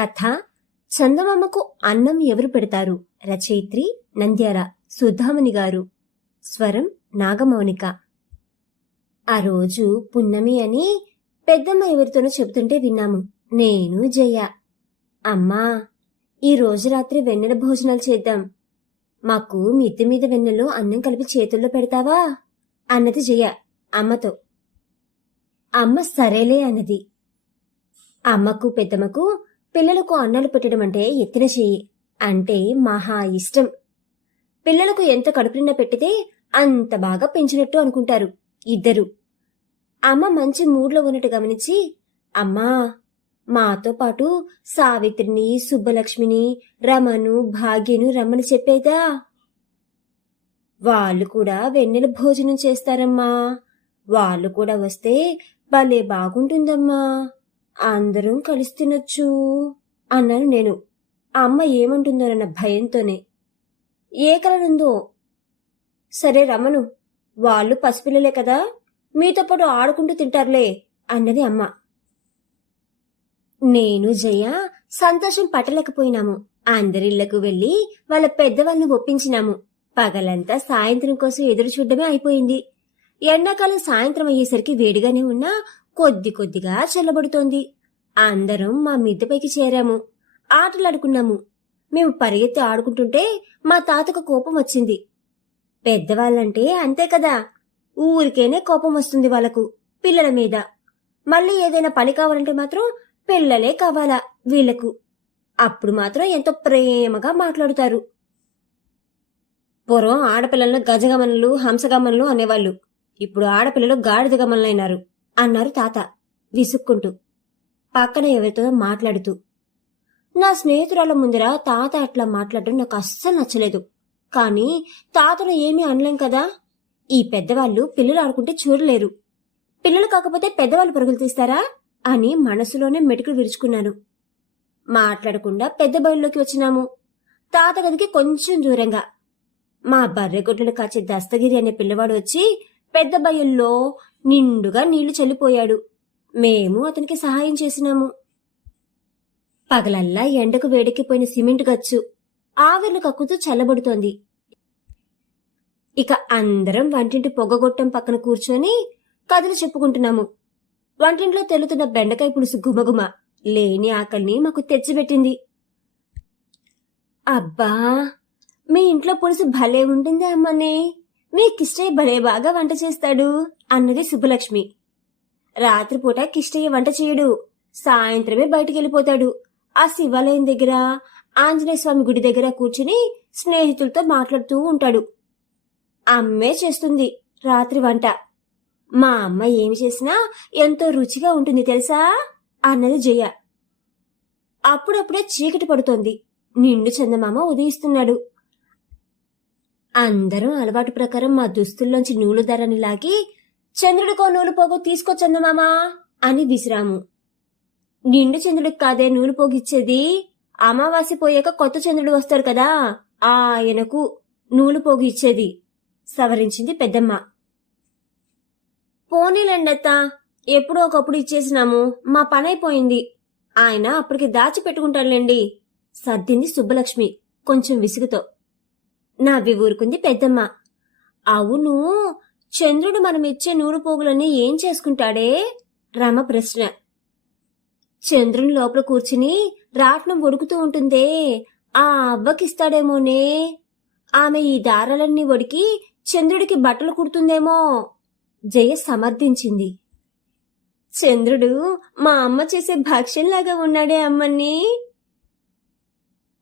కథ చందమామకు అన్నం ఎవరు పెడతారు? రచయిత్రి నంద్యార సుధాముని గారు. స్వరం నాగమౌనిక. ఆ రోజు పున్నమి అని పెద్దమ్మ ఎవరితోనో చెబుతుంటే విన్నాము. నేను జయ. అమ్మా ఈ రోజు రాత్రి వెన్నెల భోజనాలు చేద్దాం. మాకు మిద్దె మీద వెన్నెలో అన్నం కలిపి చేతుల్లో పెడతావా? అన్నది జయ అమ్మతో. అమ్మ సరేలే అన్నది. అమ్మకు పెద్దమ్మకు పిల్లలకు అన్నాలు పెట్టడం అంటే ఎత్తిన చేయి అంటే మహా ఇష్టం. పిల్లలకు ఎంత కడుపునిన్న పెట్టితే అంత బాగా పెంచినట్టు అనుకుంటారు ఇద్దరు. అమ్మ మంచి మూడ్లో ఉన్నట్టు గమనించి అమ్మా మాతో పాటు సావిత్రిని సుబ్బలక్ష్మిని రమను భాగ్యను రమ్మని చెప్పేదా? వాళ్ళు కూడా వెన్నెల భోజనం చేస్తారమ్మా. వాళ్ళు కూడా వస్తే భలే బాగుంటుందమ్మా. అందరం కలిసి తినొచ్చు అన్నాను నేను. ఆ అమ్మ ఏమంటుందోనన్న భయంతోనే. ఏ కలర్ ఉందో సరే రమను వాళ్ళు పసిపిల్లలే కదా మీతో పాటు ఆడుకుంటూ తింటారులే అన్నది అమ్మ. నేను జయ సంతోషం పట్టలేకపోయినాము. అందరిళ్ళకు వెళ్ళి వాళ్ళ పెద్దవాళ్ళని ఒప్పించినాము. పగలంతా సాయంత్రం కోసం ఎదురు చూడడమే అయిపోయింది. ఎండాకాలం సాయంత్రం అయ్యేసరికి వేడిగానే ఉన్నా కొద్ది కొద్దిగా చల్లబడుతోంది. అందరం మా మిద్దెపైకి చేరాము. ఆటలాడుకున్నాము. మేము పరిగెత్తి ఆడుకుంటుంటే మా తాతకు కోపం వచ్చింది. పెద్దవాళ్ళంటే అంతే కదా. ఊరికేనే కోపం వస్తుంది వాళ్ళకు పిల్లల మీద. మళ్ళీ ఏదైనా పని కావాలంటే మాత్రం పిల్లలే కావాలా వీళ్ళకు అప్పుడు మాత్రం ఎంతో ప్రేమగా మాట్లాడుతారు. పూర్వం ఆడపిల్లలను గజగమనులు హంసగమనులు అనేవాళ్ళు. ఇప్పుడు ఆడపిల్లలు గాడిద గమనులైనారు అన్నారు తాత విసుక్కుంటూ. పక్కన ఎవరితో మాట్లాడుతూ. నా స్నేహితురాల ముందర తాత అట్లా మాట్లాడడం నాకు అస్సలు నచ్చలేదు. కానీ తాతను ఏమీ అనలేం కదా. ఈ పెద్దవాళ్ళు పిల్లలు ఆడుకుంటే చూడలేరు. పిల్లలు కాకపోతే పెద్దవాళ్ళు పరుగులు తీస్తారా? అని మనసులోనే మెటుకులు విరుచుకున్నాను. మాట్లాడకుండా పెద్ద బయలులోకి వచ్చినాము. తాత గదికి కొంచెం దూరంగా. మా బర్రెగొడ్లను కాచే దస్తగిరి అనే పిల్లవాడు వచ్చి పెద్ద బయల్లో నిండుగా నీళ్ళు చల్లిపోయాడు. మేము అతనికి సహాయం చేసినాము. పగలల్లా ఎండకు వేడెక్కిపోయిన సిమెంట్ గచ్చు ఆవిర్లు కక్కుతూ చల్లబడుతోంది. ఇక అందరం వంటింటి పొగగొట్టం పక్కన కూర్చొని కథలు చెప్పుకుంటున్నాము. వంటింట్లో తెలుతున్న బెండకాయ పులుసు గుమగుమ లేని ఆకలిని మాకు తెచ్చిపెట్టింది. అబ్బా మీ ఇంట్లో పులుసు భలే ఉంటుంది అమ్మనే. మీ కిష్టయ్య భలే బాగా వంట చేస్తాడు. అన్నది సుబ్బలక్ష్మి. రాత్రిపూట కిష్టయ్య వంట చేయడు. సాయంత్రమే బయటికెళ్ళిపోతాడు. ఆ శివాలయం దగ్గర ఆంజనేయ స్వామి గుడి దగ్గర కూర్చుని స్నేహితులతో మాట్లాడుతూ ఉంటాడు. అమ్మే చేస్తుంది రాత్రి వంట. మా అమ్మ ఏమి చేసినా ఎంతో రుచిగా ఉంటుంది తెలుసా? అన్నది జయ. అప్పుడప్పుడే చీకటి పడుతోంది. నిండు చందమామ ఉదయిస్తున్నాడు. అందరం అలవాటు ప్రకారం మా దుస్తుల్లోంచి నూలు ధరని లాగి చంద్రుడికో నూలు పోగు తీసుకో చందమామా అని విసిరాము. నిండు చంద్రుడికి కాదే నూలు పోగిచ్చేది? అమావాస్య పోయాక కొత్త చంద్రుడు వస్తారు కదా ఆయనకు నూలు పోగు ఇచ్చేది సవరించింది పెద్దమ్మ. పోనీలండత్త ఎప్పుడో ఒకప్పుడు ఇచ్చేసినాము మా పని అయిపోయింది ఆయన అప్పటికి దాచి పెట్టుకుంటాడులేండి సర్దింది సుబ్బలక్ష్మి కొంచెం విసుగుతో. నవ్వి ఊరుకుంది పెద్దమ్మ. అవును చంద్రుడు మనం ఇచ్చే నూరు పోగులన్నీ ఏం చేసుకుంటాడే? రమ ప్రశ్న. చంద్రుని లోపల కూర్చుని రాట్నం ఒడుకుతూ ఉంటుందే. ఆ అవ్వకిస్తాడేమోనే. ఆమె ఈ దారాలన్నీ ఒడికి చంద్రుడికి బట్టలు కుడుతుందేమో. జయ సమర్థించింది. చంద్రుడు మా అమ్మ చేసే భక్ష్యంలాగా ఉన్నాడే అమ్మని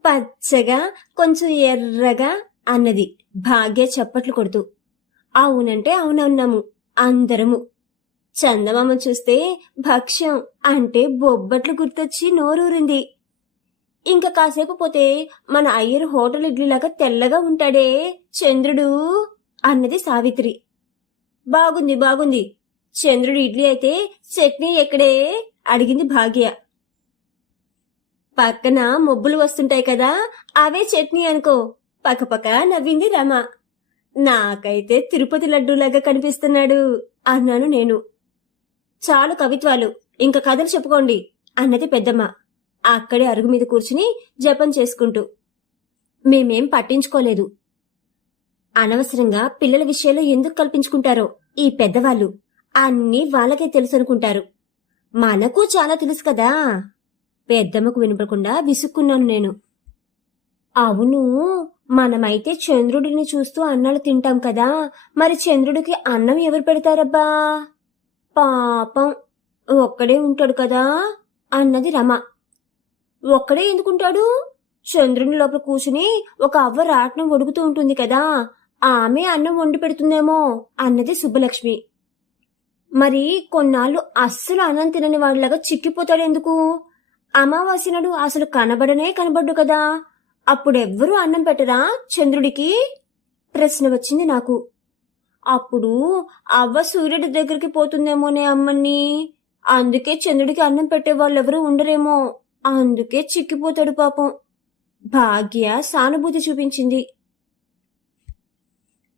పచ్చగా కొంచెం ఎర్రగా అన్నది. భాగ్య చప్పట్లు కొడుతూ. అవునంటే అవునన్నాము. అందరము. చందమామ చూస్తే భక్ష్యం అంటే బొబ్బట్లు గుర్తొచ్చి నోరూరింది. ఇంకా కాసేపు పోతే మన అయ్యరు హోటల్ ఇడ్లీలాగా తెల్లగా ఉంటాడే చంద్రుడు అన్నది సావిత్రి. బాగుంది బాగుంది. చంద్రుడు ఇడ్లీ అయితే చట్నీ ఎక్కడే? అడిగింది భాగ్య. పక్కన మొబ్బులు వస్తుంటాయి కదా అవే చట్నీ అనుకో. పక్కపక్క నవ్వింది రమ. నాకైతే తిరుపతి లడ్డూలాగా కనిపిస్తున్నాడు అన్నాను నేను. చాలు కవిత్వాలు ఇంకా కథలు చెప్పుకోండి అన్నది పెద్దమ్మ. అక్కడే అరుగు మీద కూర్చుని జపం చేసుకుంటూ. మేమేం పట్టించుకోలేదు. అనవసరంగా పిల్లల విషయంలో ఎందుకు కల్పించుకుంటారో ఈ పెద్దవాళ్ళు అన్నీ వాళ్ళకే తెలుసు అనుకుంటారు మనకు చాలా తెలుసు కదా. పెద్దమ్మకు వినపడకుండా విసుక్కున్నాను నేను. అవును మనమైతే చంద్రుడిని చూస్తూ అన్నాలు తింటాం కదా మరి చంద్రుడికి అన్నం ఎవరు పెడతారబ్బా? పాపం ఒక్కడే ఉంటాడు కదా అన్నది రమ. ఒక్కడే ఎందుకుంటాడు? చంద్రుని లోపల కూర్చుని ఒక అవ్వ రాట్నం ఒడుగుతూ ఉంటుంది కదా ఆమె అన్నం వండి పెడుతుందేమో అన్నది సుబ్బలక్ష్మి. మరి కొన్నాళ్ళు అస్సలు అన్నం తినని వాడిలాగా చిక్కిపోతాడెందుకు? అమావాస్య నాడు అసలు కనబడనే కనబడ్డు కదా అప్పుడెవ్వరూ అన్నం పెట్టరా చంద్రుడికి ప్రశ్న వచ్చింది నాకు. అప్పుడు అవ్వ సూర్యుడి దగ్గరికి పోతుందేమోనే అమ్మని అందుకే చంద్రుడికి అన్నం పెట్టే వాళ్ళెవరూ ఉండరేమో. అందుకే చిక్కిపోతాడు పాపం. భాగ్య సానుభూతి చూపించింది.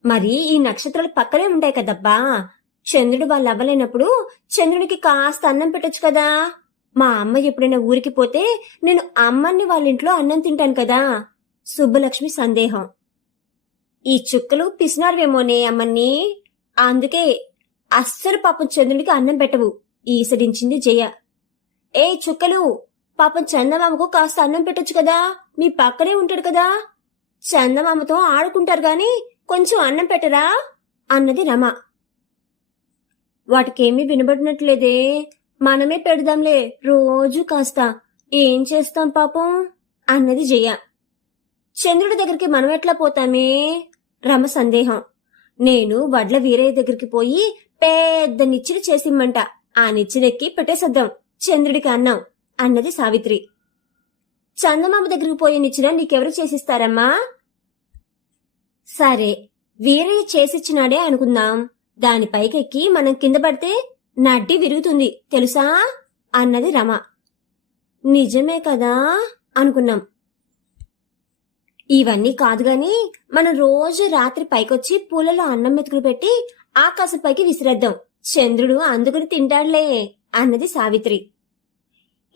మరి ఈ నక్షత్రాలు పక్కనే ఉంటాయి కదబ్బా. చంద్రుడు వాళ్ళు అవ్వలేనప్పుడు చంద్రుడికి కాస్త అన్నం పెట్టొచ్చు కదా? మా అమ్మ ఎప్పుడైనా ఊరికి పోతే నేను అమ్మని వాళ్ళ ఇంట్లో అన్నం తింటాను కదా. సుబ్బలక్ష్మి సందేహం. ఈ చుక్కలు పిసినారువేమోనే అమ్మని అందుకే అస్సలు పాపం చంద్రుడికి అన్నం పెట్టవు. ఈసడించింది జయ. ఏ చుక్కలు పాపం చందమామకు కాస్త అన్నం పెట్టొచ్చు కదా. మీ పక్కనే ఉంటాడు కదా. చందమామతో ఆడుకుంటారు గాని కొంచెం అన్నం పెట్టరా? అన్నది రమ. వాటికేమీ వినబడినట్లేదే. మనమే పెడదాంలే రోజు కాస్త. ఏం చేస్తాం పాపం? అన్నది జయ. చంద్రుడి దగ్గరికి మనం ఎట్లా పోతామే? రమ సందేహం. నేను వడ్ల వీరయ్య దగ్గరికి పోయి పెద్ద నిచ్చెన చేసిమ్మంట. ఆ నిచ్చెనెక్కి పెట్టేసేద్దాం. చంద్రుడికి అన్నాం అన్నది సావిత్రి. చందమామ దగ్గరికి పోయే నిచ్చిన నీకెవరు చేసిస్తారమ్మా? సరే వీరయ్య చేసిచ్చినాడే అనుకుందాం. దాని పైకెక్కి మనం కింద పడితే నడ్డి విరుగుతుంది. తెలుసా? అన్నది రమ. నిజమే కదా? అనుకున్నాం. ఇవన్నీ కాదు గాని మనం రోజు రాత్రి పైకొచ్చి పూలలో అన్నం మెతుకులు పెట్టి ఆకాశంపైకి విసిరేద్దాం. చంద్రుడు అందుకుని తింటాడులే అన్నది సావిత్రి.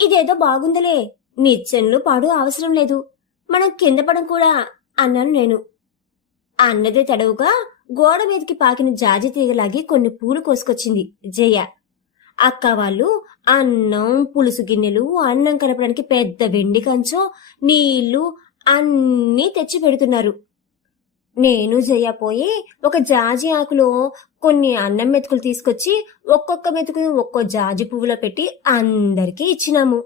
ఇదేదో బాగుందిలే. నిచ్చెన్లు పాడు అవసరం లేదు. మనం కింద పడం కూడా అన్నాను నేను. అన్నదే తడవుగా గోడ మీదకి పాకిన జాజి తీగలాగి కొన్ని పూలు కోసుకొచ్చింది జయ. అక్క వాళ్ళు అన్నం పులుసు గిన్నెలు అన్నం కలపడానికి పెద్ద వెండి కంచో నీళ్ళు అన్నీ తెచ్చి పెడుతున్నారు. నేను జయ పోయి ఒక జాజి ఆకులో కొన్ని అన్నం మెతుకులు తీసుకొచ్చి ఒక్కొక్క మెతుకుని ఒక్కో జాజి పువ్వులో పెట్టి అందరికీ ఇచ్చినాము.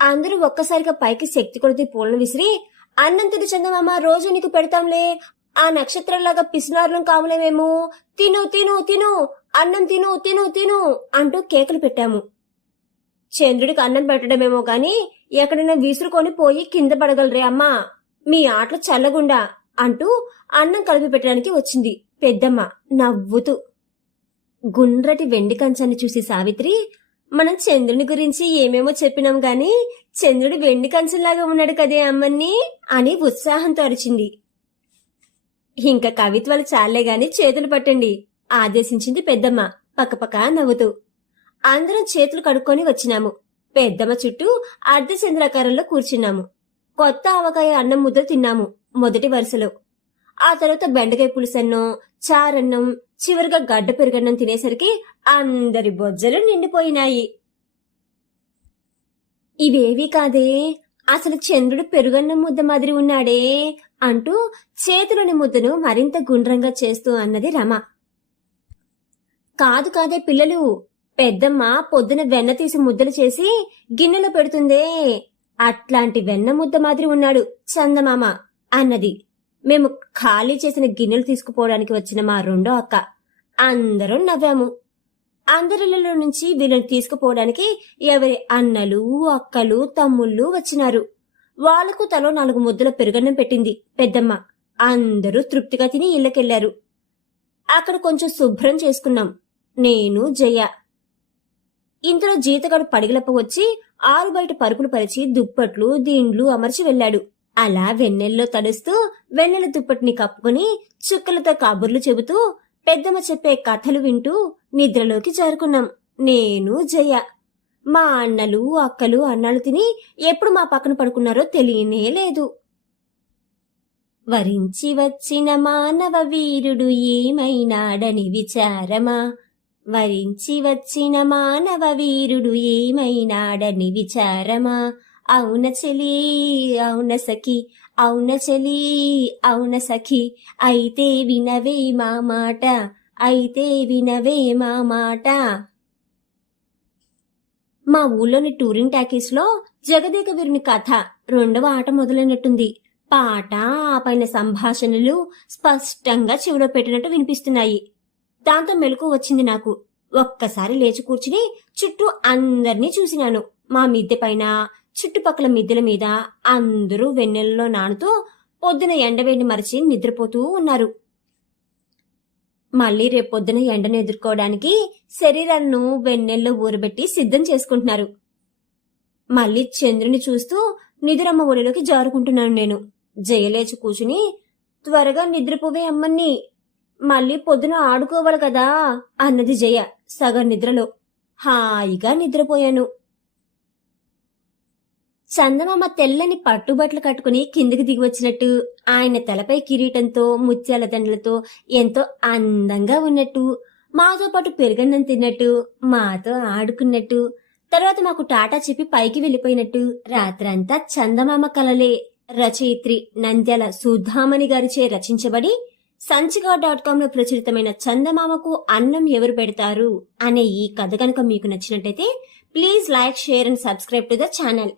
అందరూ ఒక్కసారిగా పైకి శక్తి కొడితే పూలను విసిరి అన్నం తిని చందమామ రోజు నీకు పెడతాంలే ఆ నక్షత్రంలాగా పిసినారులం కావలేమేమో తిను తిను తిను అన్నం తిను తిను తిను అంటూ కేకలు పెట్టాము. చంద్రుడికి అన్నం పెట్టడమేమో గాని ఎక్కడైనా విసురుకొని పోయి కింద పడగలరే అమ్మా మీ ఆటలు చల్లగుండా అంటూ అన్నం కలిపి పెట్టడానికి వచ్చింది పెద్దమ్మ నవ్వుతూ. గుండ్రటి వెండి కంచాన్ని చూసి సావిత్రి మనం చంద్రుని గురించి ఏమేమో చెప్పినాం గాని చంద్రుడు వెండి కంచంలాగా ఉన్నాడు కదే అమ్మని అని ఉత్సాహంతో అరిచింది. ఇంకా కవిత్వాలు చాలే గాని చేతులు పట్టండి. ఆదేశించింది పెద్దమ్మ. పక్కపక్క నవ్వుతూ. అందరం చేతులు కడుక్కొని వచ్చినాము. పెద్దమ్మ చుట్టూ అర్ధచంద్రాకారంలో కూర్చున్నాము. కొత్త ఆవకాయ అన్నం ముద్ద తిన్నాము మొదటి వరుసలో. ఆ తర్వాత బెండకాయ పులుసన్నం చారన్నం చివరిగా గడ్డ పెరుగన్నం తినేసరికి అందరి బొజ్జలు నిండిపోయినాయి. ఇవేవి కాదే? అసలు చంద్రుడు పెరుగన్నం ముద్ద మాదిరి ఉన్నాడే? అంటూ చేతిలోని ముద్దను మరింత గుండ్రంగా చేస్తూ అన్నది రమ. కాదు కాదే పిల్లలు పెద్దమ్మ పొద్దున వెన్న తీసి ముద్దలు చేసి గిన్నెలో పెడుతుందే. అట్లాంటి వెన్న ముద్ద మాదిరి ఉన్నాడు చందమామ అన్నది. మేము ఖాళీ చేసిన గిన్నెలు తీసుకుపోవడానికి వచ్చిన మా రెండో అక్క. అందరం నవ్వాము. అందరిలో నుంచి వీళ్ళని తీసుకుపోవడానికి ఎవరి అన్నలు అక్కలు తమ్ముళ్ళు వచ్చినారు. వాళ్ళకు తలో నాలుగు ముద్దల పెరుగన్నం పెట్టింది పెద్దమ్మ. అందరూ తృప్తిగా తిని ఇళ్ళకెళ్ళారు అక్కడ కొంచెం శుభ్రం చేసుకున్నాం. నేను జయ. ఇంతలో జీతగాడు పడిగలప్ప వచ్చి ఆరు బయట పరుపులు పరిచి దుప్పట్లు దీండ్లు అమర్చి వెళ్ళాడు. అలా వెన్నెల్లో తడుస్తూ వెన్నెల దుప్పటిని కప్పుకొని చుక్కలతో కబుర్లు చెబుతూ పెద్దమ్మ చెప్పే కథలు వింటూ నిద్రలోకి చేరుకున్నాం నేను జయ. మా అన్నలు అక్కలు అన్నాలు తిని ఎప్పుడు మా పక్కన పడుకున్నారో తెలియనే లేదు. వరించి వచ్చిన మానవ వీరుడు ఏమైనాడని విచారమా? వరించి వచ్చిన మానవ వీరుడు ఏమైనాడని విచారమా? అవున చెలి అవున సఖి అవున చెలి అవున సఖి అయితే వినవే మా మాట అయితే వినవే మా మాట. మా ఊళ్ళోని టూరింగ్ టాకీస్లో జగదేక వీరుని కథ రెండవ ఆట మొదలైనట్టుంది. పాట ఆ పైన సంభాషణలు స్పష్టంగా చెవిలో పెట్టినట్టు వినిపిస్తున్నాయి. దాంతో మెలకు వచ్చింది నాకు. ఒక్కసారి లేచి కూర్చుని చుట్టూ అందరినీ చూసినాను. మా మిద్దె పైన చుట్టుపక్కల మిద్దెల మీద అందరూ వెన్నెలలో నానుతూ పొద్దున ఎండవేడిని మరిచి నిద్రపోతూ ఉన్నారు. మళ్ళీ రేపొద్దున ఎండను ఎదుర్కోవడానికి శరీరాలను వెన్నెల్లో ఊరబెట్టి సిద్ధం చేసుకుంటున్నారు. మళ్ళీ చంద్రుని చూస్తూ నిదురమ్మ ఒడిలోకి జారుకుంటున్నాను నేను. జయలేచి కూచుని త్వరగా నిద్రపోవే అమ్మని మళ్ళీ పొద్దున ఆడుకోవాలి కదా అన్నది జయ సగం నిద్రలో. హాయిగా నిద్రపోయాను. చందమామ తెల్లని పట్టుబట్టలు కట్టుకుని కిందికి దిగి వచ్చినట్టు ఆయన తలపై కిరీటంతో ముత్యాల దండలతో ఎంతో అందంగా ఉన్నట్టు మాతో పాటు పెరుగన్నం తిన్నట్టు మాతో ఆడుకున్నట్టు తర్వాత మాకు టాటా చెప్పి పైకి వెళ్ళిపోయినట్టు రాత్రంతా చందమామ కలలే. రచయిత్రి నంద్యాల సుధామణి గారిచే రచించబడి సంచిగా డాట్ కామ్లో ప్రచురితమైన చందమామకు అన్నం ఎవరు పెడతారు అనే ఈ కథ కనుక మీకు నచ్చినట్టయితే please like share and subscribe to the channel.